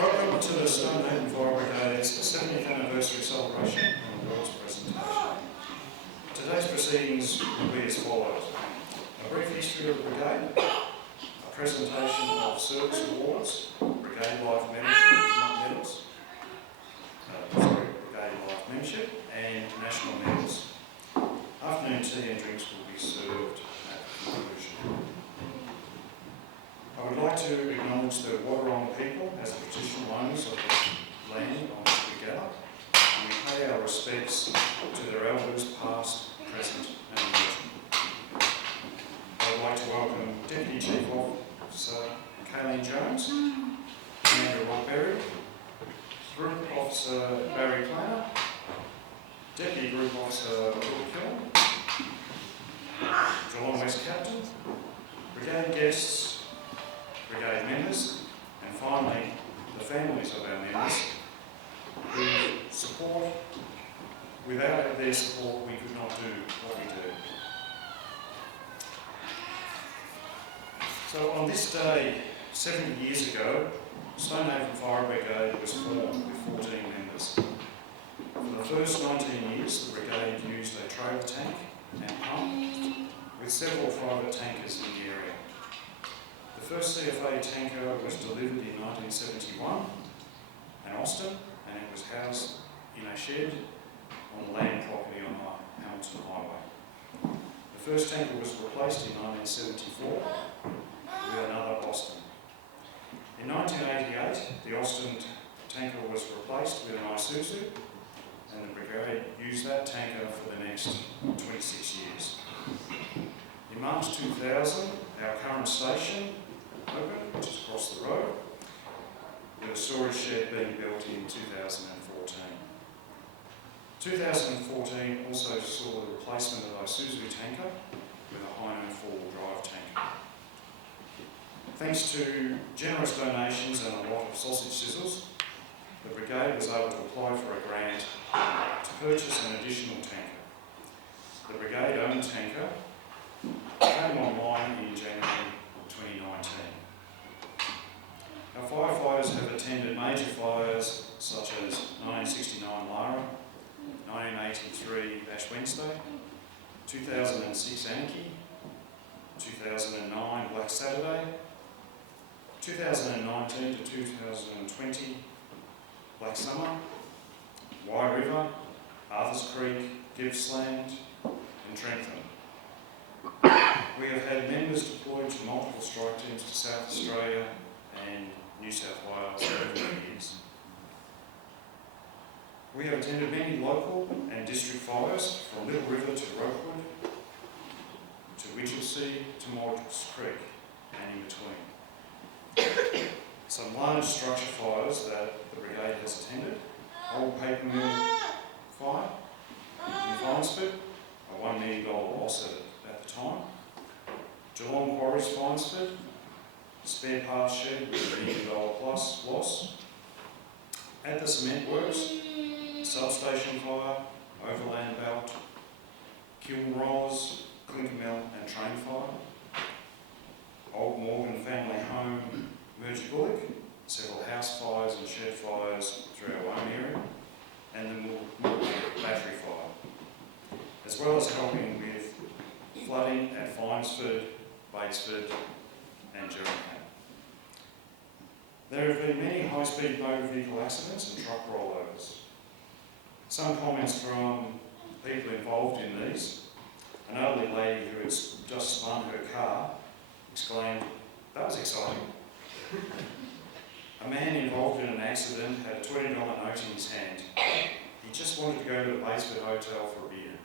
Welcome to the Stonehaven Fire Brigade's 70th anniversary celebration and awards presentation. Today's proceedings will be as follows: a brief history of the brigade, a presentation of service awards, brigade life membership, brigade life membership and national medals. Afternoon tea and drinks will be served at the conclusion. I would like to acknowledge the Wadawurrung people as the traditional owners of the land on which we gather, and we pay our respects to their elders past, present and emerging. I would like to welcome Deputy Chief Officer Canon Jones, Commander Rob Berry, Group Officer Barry Planner, Deputy Group Officer Bill Killen, Geelong West Captain, Brigade guests, brigade members, and finally the families of our members who support. Without their support we could not do what we do. So on this day 70 years ago, Stonehaven Fire Brigade was formed with 14 members. For the first 19 years the brigade used a trailer tank and pump with several private tankers in the area. The first CFA tanker was delivered in 1971 in Austin, and it was housed in a shed on land property on the Hamilton Highway. The first tanker was replaced in 1974 with another Austin. In 1988, the Austin tanker was replaced with an Isuzu, and the brigade used that tanker for the next 26 years. In March 2000, our current station opened, which is across the road, with a storage shed being built in 2014. 2014 also saw the replacement of our Isuzu tanker with a Hino four-wheel drive tanker. Thanks to generous donations and a lot of sausage sizzles, the brigade was able to apply for a grant to purchase an additional tanker. The brigade-owned tanker came online in January 2019. Our firefighters have attended major fires such as 1969 Lara, 1983 Ash Wednesday, 2006 Anki, 2009 Black Saturday, 2019 to 2020 Black Summer, Wye River, Arthurs Creek, Gippsland and Trentham. We have had members deployed to multiple strike teams to South Australia and New South Wales over the years. We have attended many local and district fires from Little River to Rokewood, to Winchelsea to Morris Creek and in between. Some large structure fires that the brigade has attended: Old Paper Mill Fire in Finesford, a $1 million loss at the time. Geelong Quarries Finesford, spare parts shed with a $1 million plus loss. At the cement works, substation fire, overland belt, kiln rollers, clinker mill and train fire. Old Morgan family home, Murgibullock, several house fires and shed fires through our own area, and the Moore battery fire, as well as helping with flooding at Finesford, Batesford and Gillingham. There have been many high-speed motor vehicle accidents and truck rollovers. Some comments from people involved in these. An elderly lady who had just spun her car exclaimed, "That was exciting." A man involved in an accident had a $20 note in his hand. He just wanted to go to the Batesford Hotel for a beer.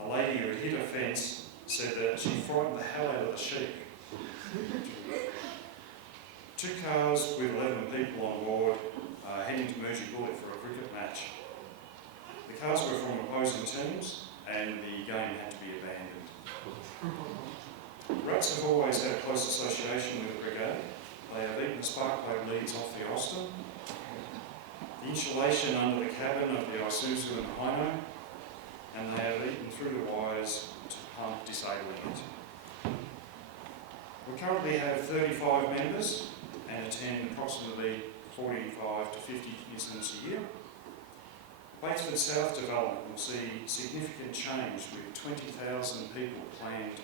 A lady who had hit a fence said that she frightened the hell out of the sheep. 2 cars with 11 people on board heading to Murgibullock for a cricket match. The cars were from opposing teams and the game had to be abandoned. Rats have always had a close association with the brigade. They have eaten the spark plug leads off the Austin, the insulation under the cabin of the Isuzu and the Hino, and they have eaten through the wires to pump, disabling it. We currently have 35 members and attend approximately 45 to 50 incidents a year. Batesford South development will see significant change with 20,000 people planned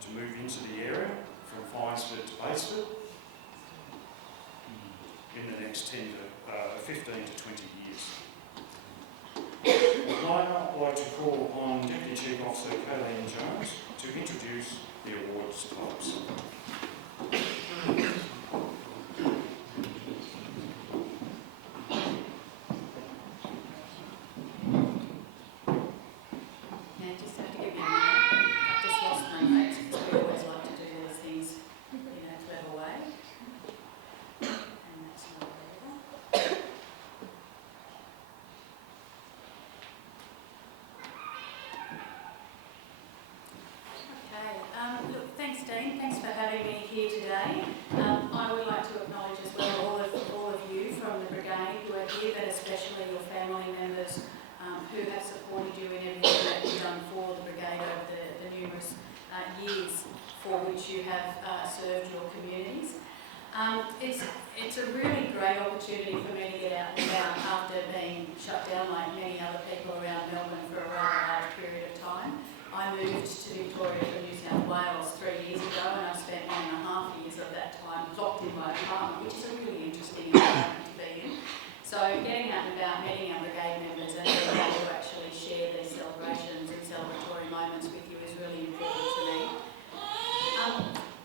to move into the area from Finesford to Batesford in the next 15 to 20 years. I'd now like to call on Deputy Chief Officer Kayleen Jones to introduce the awards types. It's a really great opportunity for me to get out and about after being shut down like many other people around Melbourne for a rather large period of time. I moved to Victoria from New South Wales 3 years ago and I spent 1.5 years of that time locked in my apartment, which is a really interesting environment to be in. So getting out and about, meeting our brigade members and being able to actually share these celebrations and celebratory moments with you is really important to me.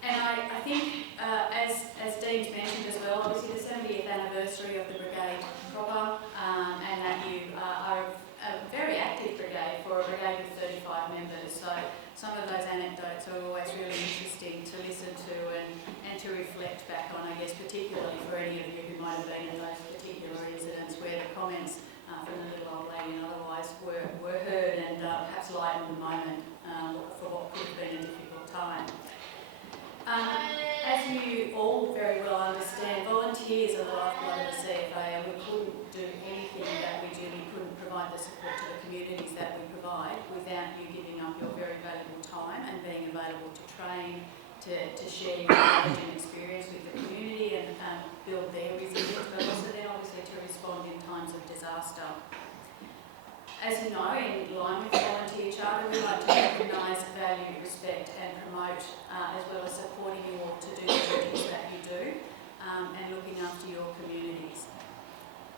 And I think, as Dean's mentioned as well, obviously the 70th anniversary of the brigade proper, and that you are a very active brigade for a brigade with 35 members. So some of those anecdotes are always really interesting to listen to and to reflect back on, I guess, particularly for any of you who might have been in those particular incidents where the comments from the little old lady and otherwise were heard and perhaps lightened the moment for what could have been a difficult time. As you all very well understand, volunteers are the lifeblood of the CFA and we couldn't do anything that we do, we couldn't provide the support to the communities that we provide without you giving up your very valuable time and being available to train, to share your knowledge and experience with the community and build their resilience, but also then obviously to respond in times of disaster. As you know, in line with the volunteer charter, we like to recognise, value, respect and promote, as well as supporting you all to do the duties that you do and looking after your communities.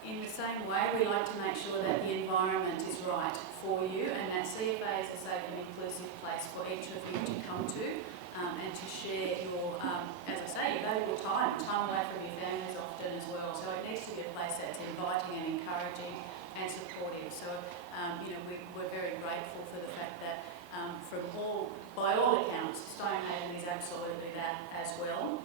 In the same way, we like to make sure that the environment is right for you and that CFA is a safe and inclusive place for each of you to come to and to share your, as I say, your valuable time away from your families often as well. So it needs to be a place that's inviting and encouraging and supportive. So, we're very grateful for the fact that by all accounts, Stonehaven is absolutely that as well.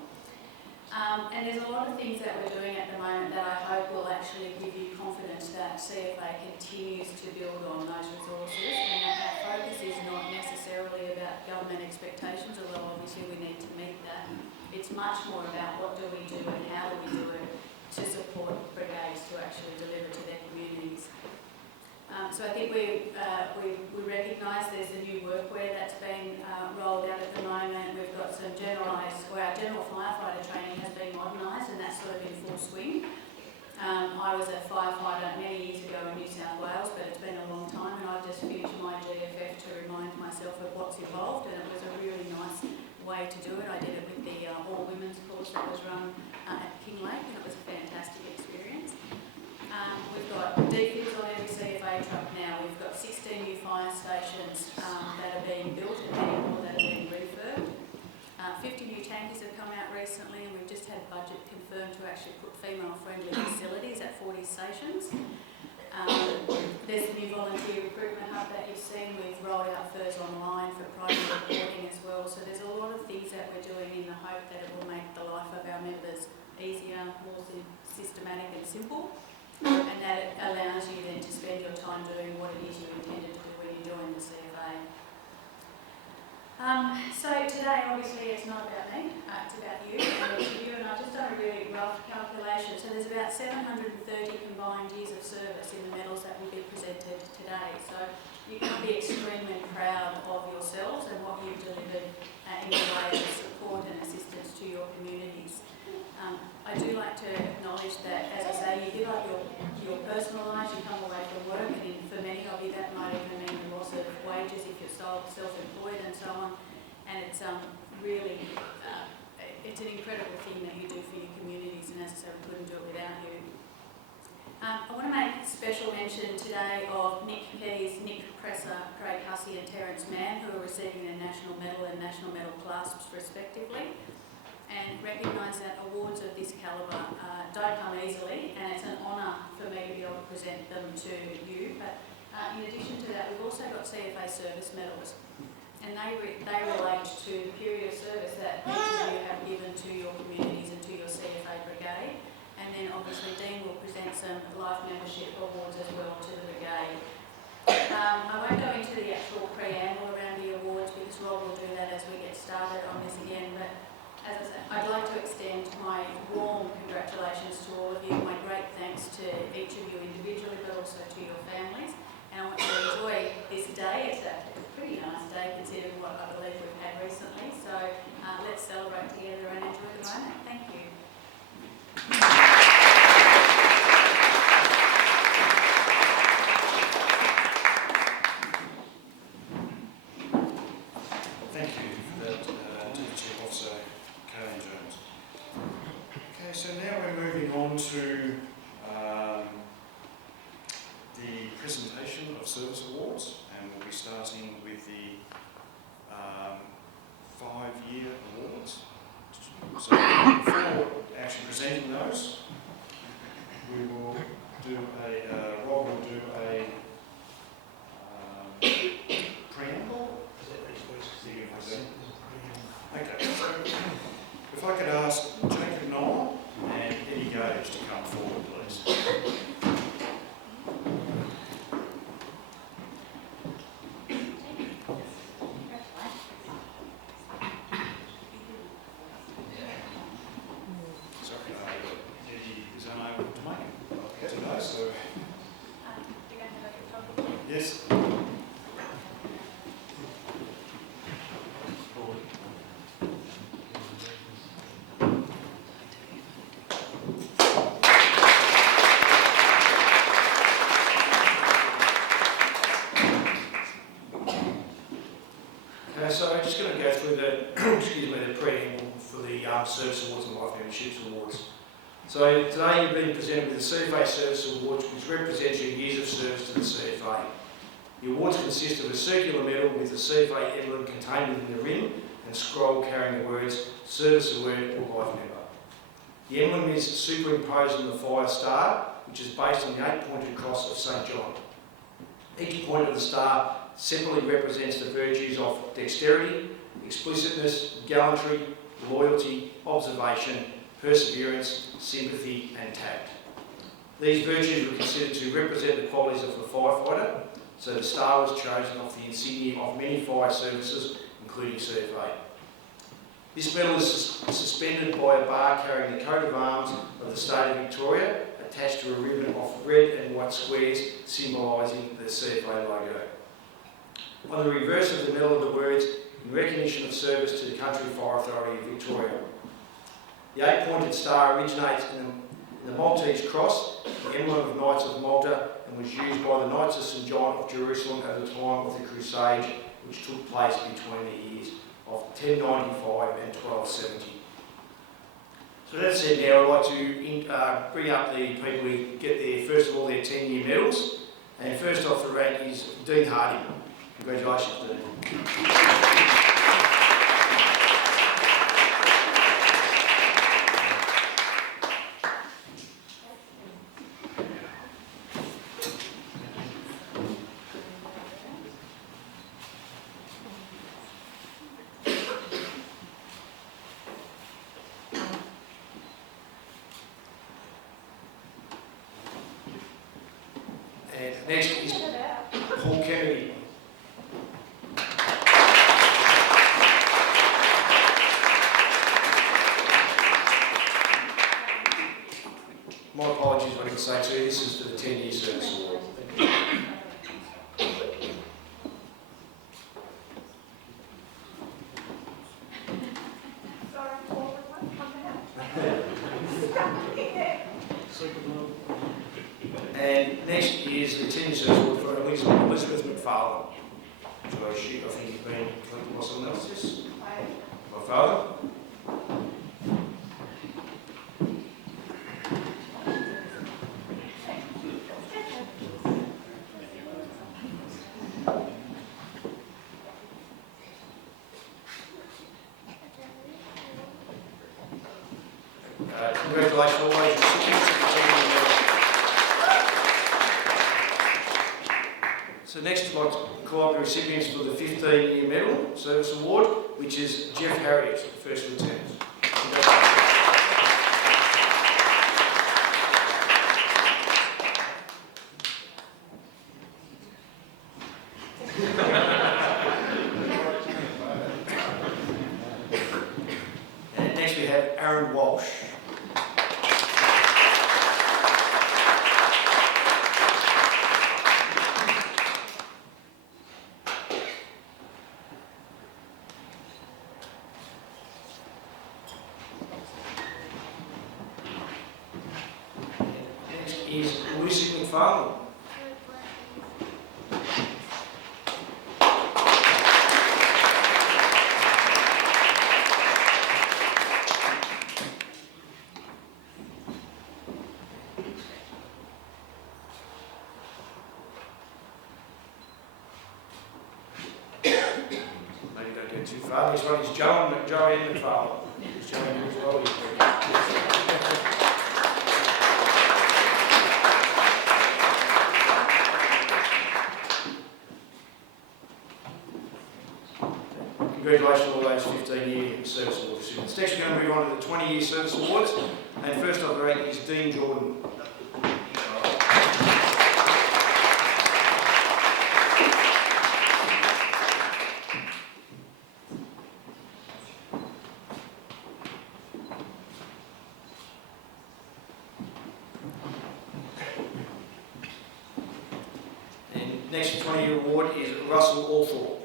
And there's a lot of things that we're doing at the moment that I hope will actually give you confidence that CFA continues to build on those resources and that our focus is not necessarily about government expectations, although obviously we need to meet that. It's much more about what do we do and how do we do it to support So I think we recognise there's a new workwear that's been rolled out at the moment. We've got some our general firefighter training has been modernised, and that's sort of in full swing. I was a firefighter many years ago in New South Wales, but it's been a long time, and I've just finished my GFF to remind myself of what's involved, and it was a really nice way to do it. I did it with the all-women's course that was run at Kinglake, and it was a fantastic experience. We've got defibs on every CFA truck now. We've got 16 new fire stations that are being built, and many more that are being refurbed. 50 new tankers have come out recently, and we've just had budget confirmed to actually put female-friendly facilities at 40 stations. There's the new volunteer recruitment hub that you've seen. We've rolled out FIRS online for private reporting as well. So there's a lot of things that we're doing in the hope that it will make the life of our members easier, more systematic and simple, and that it allows you then to spend your time doing what it is you intended to do when you join the CFA. So today, obviously, it's not about me, it's about you and each of you, and I've just done a really rough calculation. So there's about 730 combined years of service in the medals that will be presented today. So you can be extremely proud of yourselves and what you've delivered in the way of support and assistance to your communities. I do like to acknowledge that, as I say, you give up your personal lives, you come away from work, and for many of you that might even mean the loss of wages if you're self-employed and so on. And it's really, it's an incredible thing that you do for your communities, and as I say, we couldn't do it without you. I want to make special mention today of Nik Presser, Craig Hussey and Terence Mann, who are receiving their National Medal and National Medal clasps respectively, and recognise that awards of this calibre don't come easily, and it's an honour for me to be able to present them to you. But in addition to that, we've also got CFA service medals, and they relate to the period of service that each of you have given to your communities and to your CFA brigade. And then obviously Dean will present some life membership awards as well to the brigade. I won't go into the actual preamble around the awards because Rob will do that as we get started on this again, but as I said, I'd like to extend my warm congratulations to all of you, my great thanks to each of you individually, but also to your families. And I want you to enjoy this day. It's a pretty nice day considering what I believe we've had recently. So let's celebrate together and enjoy the moment. Thank you. Thank you for that, Deputy Chief Officer Karen Jones. Okay, so now we're moving on to the presentation of service awards, and we'll be starting with the 5-year awards. So before actually presenting those, we will do Rob will do a preamble. Okay, so if I could ask Jacob Nolan and Eddie Gage to come forward, please. Eddie is unable to make it today, so yes. So I'm just going to go through the preamble for the Service Awards and Life Memberships Awards. So today you've been presented with the CFA Service Awards, which represents your years of service to the CFA. The awards consist of a circular medal with the CFA emblem contained within the rim and scroll carrying the words Service Award or Life Member. The emblem is superimposed on the fire star, which is based on the 8-pointed cross of St. John. Each point of the star separately represents the virtues of dexterity, explicitness, gallantry, loyalty, observation, perseverance, sympathy and tact. These virtues were considered to represent the qualities of a firefighter, so the star was chosen off the insignia of many fire services, including CFA. This medal is suspended by a bar carrying the coat of arms of the state of Victoria, attached to a ribbon of red and white squares symbolising the CFA logo. On the reverse of the medal are the words, "In recognition of service to the Country Fire Authority of Victoria." The 8-pointed star originates in the Maltese cross, the emblem of Knights of Malta, and was used by the Knights of St John of Jerusalem at the time of the Crusade, which took place between the years of 1095 and 1270. So that said, now I'd like to bring up the people who get their, first of all, their 10-year medals. And first off the rank is Dean Harding. Congratulations, Dean. And next is Paul Kennedy. My apologies, I didn't say to you, this is for the 10-year service award. And next is the 10-year service award for Elizabeth McFarlane. So I think he's been collected by someone else, yes? My father. Congratulations all those recipients of the 10-year medal. So next I'd like to call up the recipients for the 15-year medal service award, which is Jeff Harriott, First Lieutenant. And next we have Aaron Walsh. Is Lucy McFarlane. Maybe don't get too far. This one is Joanne McFarlane. Is Joanne here as well? Congratulations to all those 15-year service award recipients. Next we're going to move on to the 20-year service awards. And first off the rank is Dean Jordan. And next 20-year award is Russell Althorpe.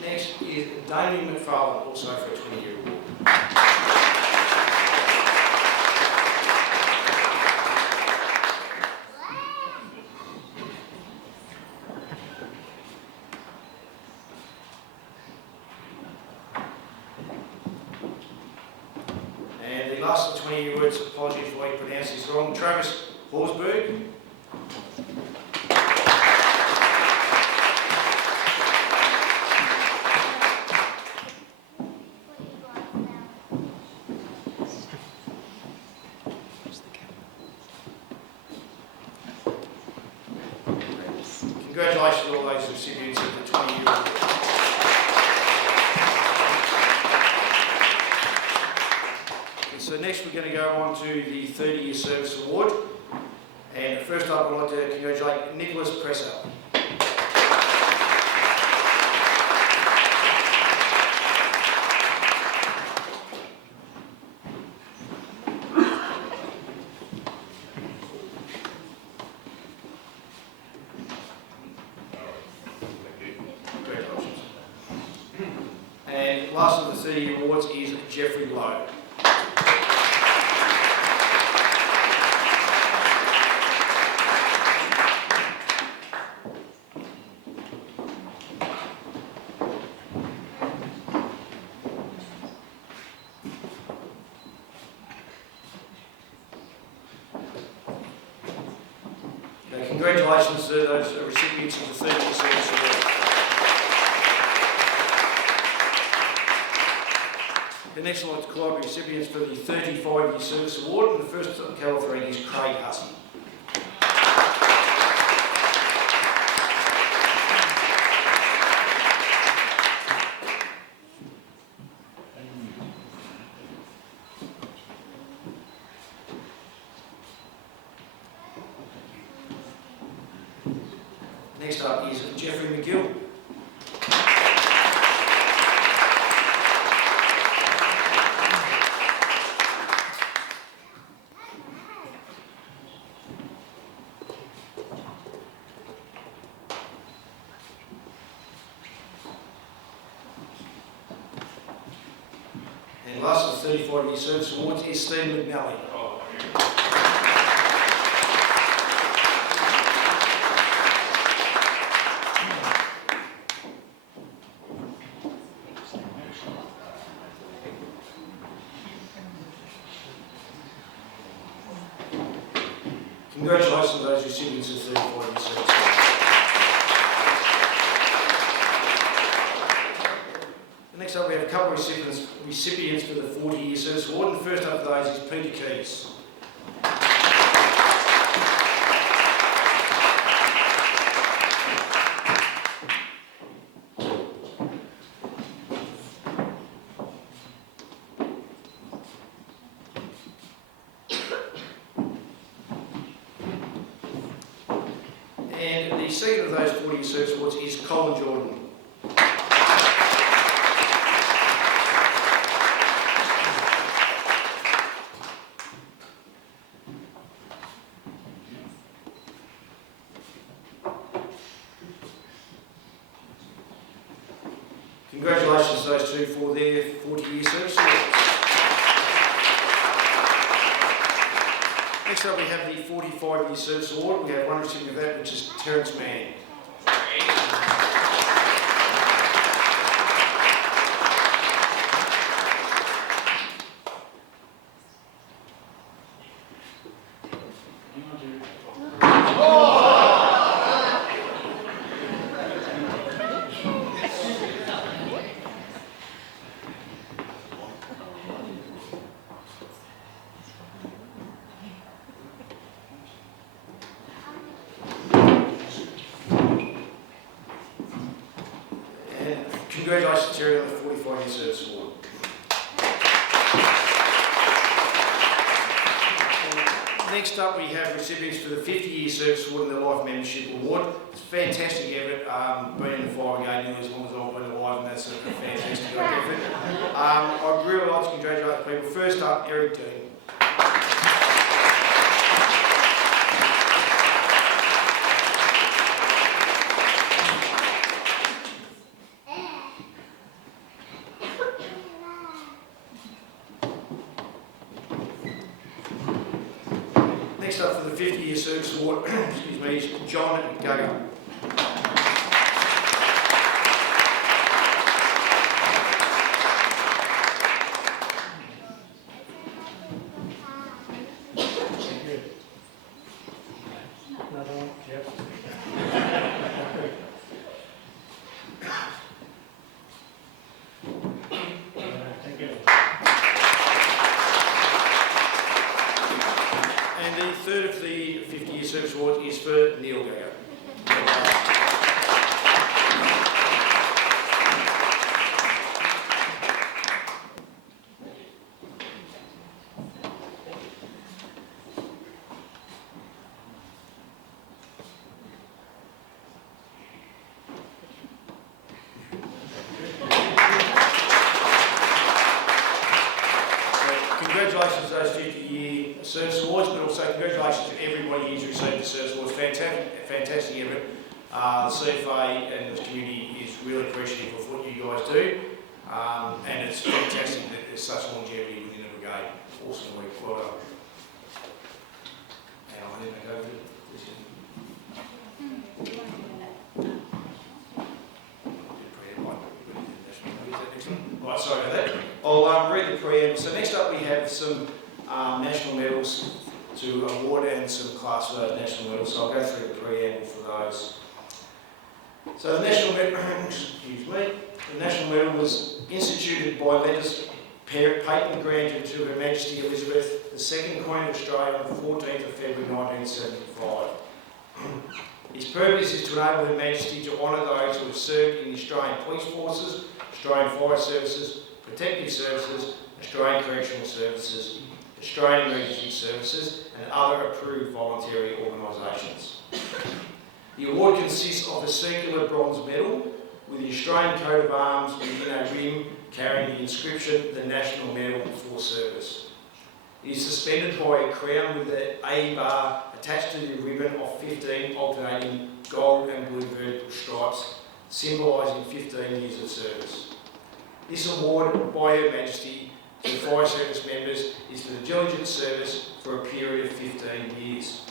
Next is Damien McFarlane, also for a 20-year award. And the last of the 20-year awards, apologies if I pronounce this wrong, Travis Horsberg. Congratulations to all those recipients of the 20-year award. So next we're going to go on to the 30-year service award. And first up I'd like to congratulate Nik Presser. Congratulations. And last of the 30 awards is Jeffrey Lowe. Congratulations to those recipients of the 30th Service Award. The next I'd like to call up the recipients for the 35-year Service Award, and the first calibrant is Craig Hussey. Next up is Jeffrey McGill. And last of the 35-year Service Awards is Steve McNally. Congratulations to those recipients of 35-year service awards. Next up we have a couple of recipients for the 40-year service award, and the first up of those is Peter Keys. And the second of those 40-year service awards is Colin Jordan. Congratulations to those two for their 40-year service awards. Next up we have the 45-year service award. We have one recipient of that, which is Terence Mann. Congratulations, Terry, on the 45-year service award. Next up, we have recipients for the 50-year service award and the Life Membership Award. It's fantastic effort. Been in the fire brigade nearly as long as I've been alive, and that's a fantastic effort. I'd really like to congratulate the people. First up, Eric Dean. Next up for the 50-year service award, excuse me, is John Gugger. And the third of the 50-year service awards is for Neil Gagger. congratulations to those 50-year service awards, but also congratulations to everybody who's received the service awards. Fantastic effort. The CFA and the community is really appreciative of what you guys do, and it's fantastic that there's such longevity within the brigade. Awesome work, well done. And I'll hand it over to this. Right, sorry about that. I'll read the preamble. So next up we have some national medals to award and some class for those national medals. So I'll go through the preamble for those. So the national medal, excuse me, the national medal was instituted by letters patent granted to Her Majesty Elizabeth II, Queen of Australia, on the 14th of February 1975. Its purpose is to enable Her Majesty to honour those who have served in the Australian Police Forces, Australian Fire Services, Protective Services, Australian Correctional Services, Australian Emergency Services and other approved voluntary organisations. The award consists of a circular bronze medal with the Australian coat of arms within a rim carrying the inscription, the National Medal for Service. It is suspended by a crown with an A bar attached to the ribbon of 15 alternating gold and blue vertical stripes, symbolising 15 years of service. This award by Her Majesty to the Fire Service members is for the diligent service for a period of 15 years.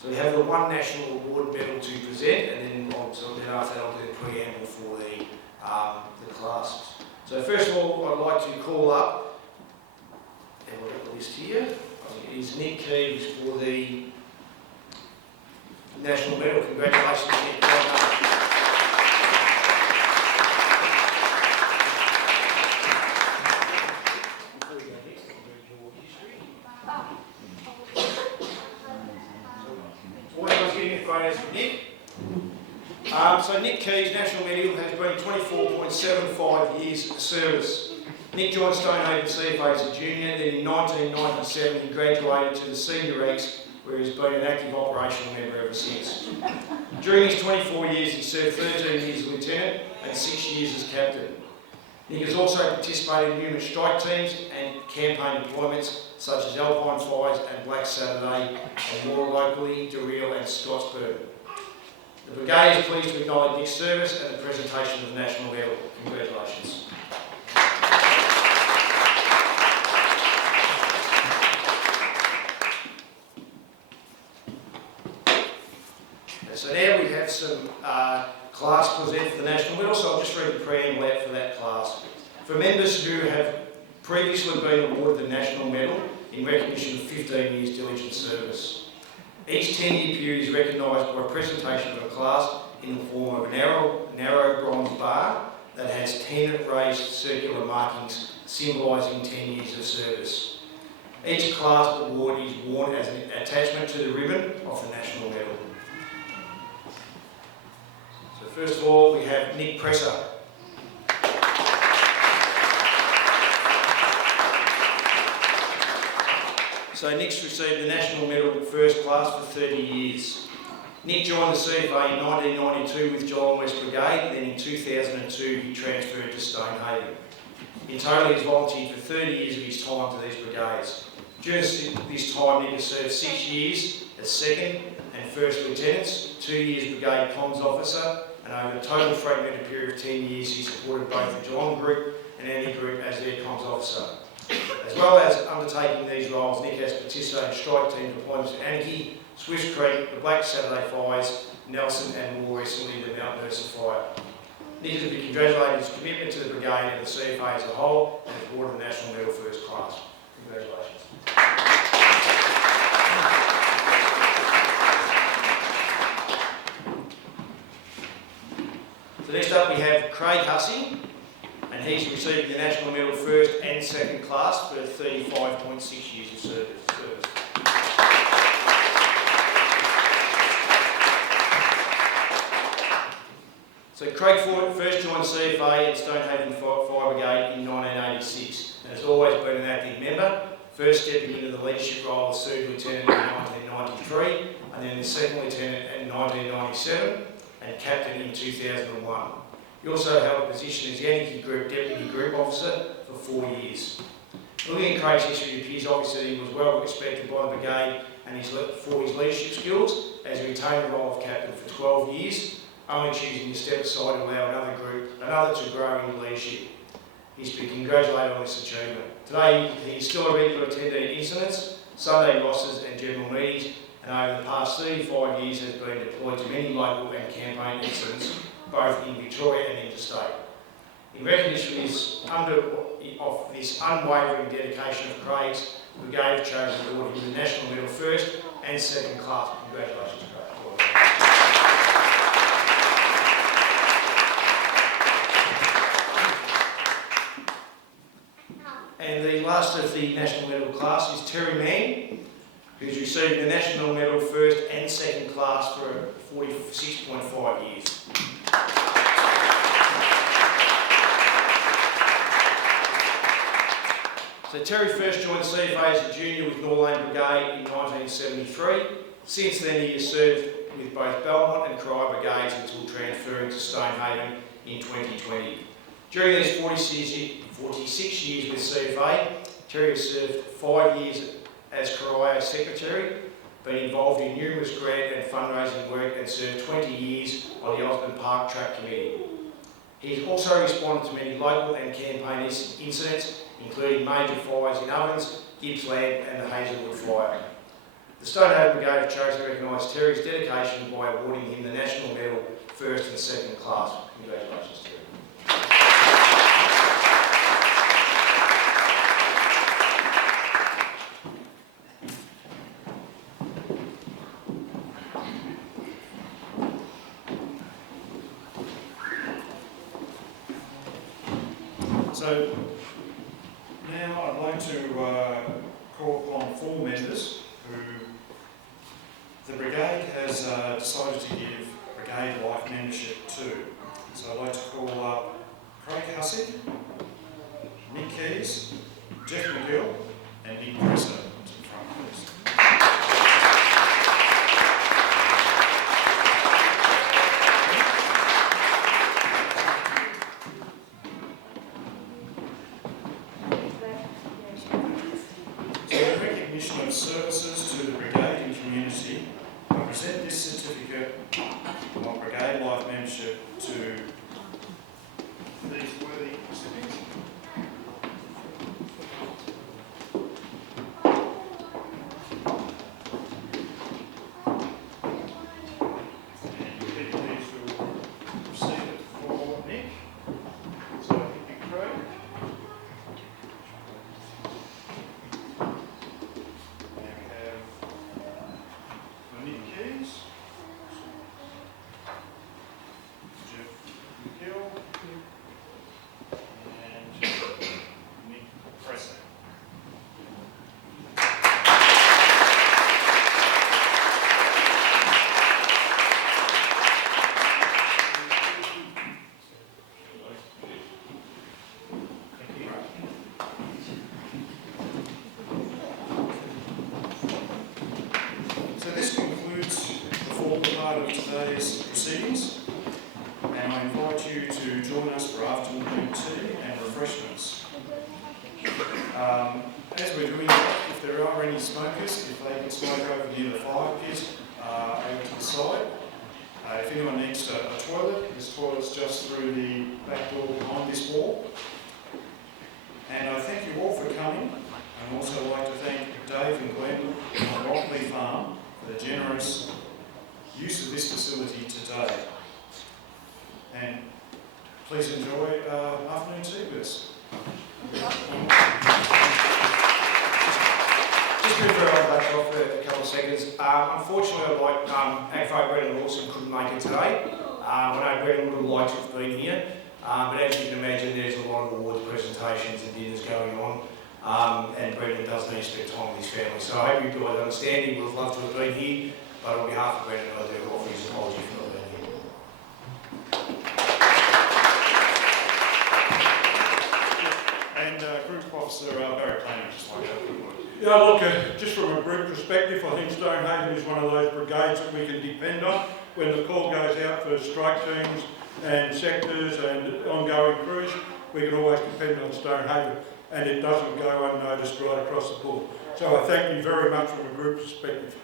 So we have the one national award medal to present, and then after that I'll do the preamble for the classes. So first of all, I'd like to call up, and we've got the list here. I think it is Nik Presser for the national medal. Congratulations, Nik. Well done. So Nik Presser's national medal has been 24.75 years of service. Nik joined Stonehaven CFA as a junior, then in 1997 he graduated to the senior ranks, where he's been an active operational member ever since. During his 24 years he served 13 years as lieutenant and 6 years as captain. Nik has also participated in numerous strike teams and campaign deployments such as Alpine Fires and Black Saturday, and more locally, Dereel and Scottsburg. The Brigade is pleased to acknowledge Nik's service and the presentation of the National Medal. Congratulations. So now we have some class present for the National Medal, so I'll just read the preamble out for that class. For members who have previously been awarded the National Medal in recognition of 15 years diligent service. Each 10-year period is recognised by a presentation of a class in the form of a narrow bronze bar that has 10 raised circular markings symbolising 10 years of service. Each class award is worn as an attachment to the ribbon of the National Medal. So first of all, we have Nik Presser. So Nik's received the National Medal First Class for 30 years. Nik joined the CFA in 1992 with Geelong West Brigade, then in 2002 he transferred to Stonehaven. In total he's volunteered for 30 years of his time to these brigades. During this time Nik has served 6 years as second and first lieutenants, 2 years brigade comms officer, and over a total fragmented period of 10 years he supported both the Geelong Group and any group as their comms officer. As well as undertaking these roles, Nik has participated in strike team deployments to Anarchy, Swift Creek, the Black Saturday Fires, Nelson and more recently the Mount Mercer Fire. Nik is to be congratulated on his commitment to the brigade and the CFA as a whole and is awarded the National Medal First Class. Congratulations. So next up we have Craig Hussey, and he's receiving the National Medal First and Second Class for 35.6 years of service. So Craig first joined CFA at Stonehaven Fire Brigade in 1986 and has always been an active member, first stepping into the leadership role as Third Lieutenant in 1993 and then the Second Lieutenant in 1997 and Captain in 2001. He also held a position as Yankee Group Deputy Group Officer for 4 years. Looking at Craig's history, it appears obviously he was well respected by the brigade and for his leadership skills, as he retained the role of captain for 12 years, only choosing to step aside and allow another to grow into leadership. He's been congratulated on this achievement. Today, he is still a regular attendee at incidents, Sunday rosters and general meetings, and over the past 35 years has been deployed to many local and campaign incidents, both in Victoria and interstate. In recognition of this unwavering dedication of Craig's, the brigade have chosen to award him the National Medal first and second class. Congratulations, Craig. And the last of the National Medal class is Terry Mann, who's received the National Medal first and second class for 46.5 years. So Terry first joined the CFA as a junior with Norlane Brigade in 1973. Since then he has served with both Belmont and Cryer Brigades until transferring to Stonehaven in 2020. During these 46 years with CFA, Terry has served 5 years as Cryer Secretary, been involved in numerous grant and fundraising work and served 20 years on the Osborne Park Track Committee. He has also responded to many local and campaign incidents, including major fires in Ovens, Gippsland and the Hazelwood Fire. The Stonehaven Brigade have chosen to recognise Terry's dedication by awarding him the National Medal first and second class. Congratulations, Terry. So now I'd like to call upon 4 members who the brigade has decided to give brigade life membership to. So I'd like to call up Craig Hussey, Nik Keys, Jeff McGill and Nik Presser to the front, please. Of services to the brigade and community, I present this certificate of brigade life membership to these worthy recipients. And these will receive it for Nik. So I think you Craig. Part of today's proceedings, and I invite you to join us for afternoon tea and refreshments. As we're doing that, if there are any smokers, if they can smoke over near the fire pit over to the side. If anyone needs a toilet, this toilet's just through the back door behind this wall. And I thank you all for coming. I'd also like to thank Dave and Glenn on Rocklea Farm for the generous use of this facility today. And please enjoy afternoon tea with us. Just before I back off for a couple of seconds, unfortunately AFO Brendan Lawson couldn't make it today. I know Brendan would have liked to have been here, but as you can imagine there's a lot of awards presentations and dinners going on, and Brendan does need to spend time with his family. So I hope you guys understand he would have loved to have been here, but on behalf of Brendan I do offer his apology for not being here. And Group Officer Barry Clayman, just like that. Yeah, look, just from a group perspective, I think Stonehaven is one of those brigades that we can depend on. When the call goes out for strike teams and sectors and ongoing crews, we can always depend on Stonehaven. and it doesn't go unnoticed right across the board. So I thank you very much from a group perspective.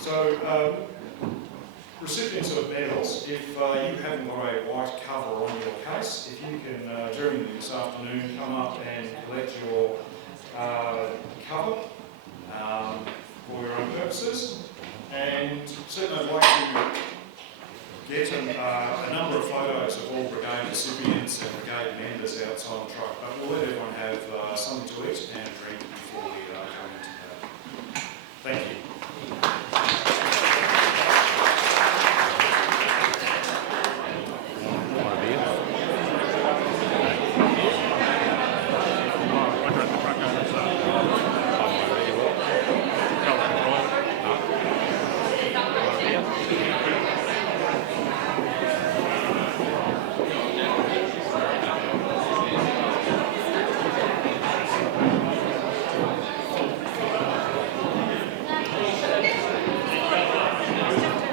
So, recipients of medals, if you haven't got a white cover on your case, if you can, during this afternoon, come up and collect your cover for your own purposes. And certainly I'd like to get a number of photos of all brigade recipients and brigade members outside the truck, but we'll let everyone have something to eat and drink before we come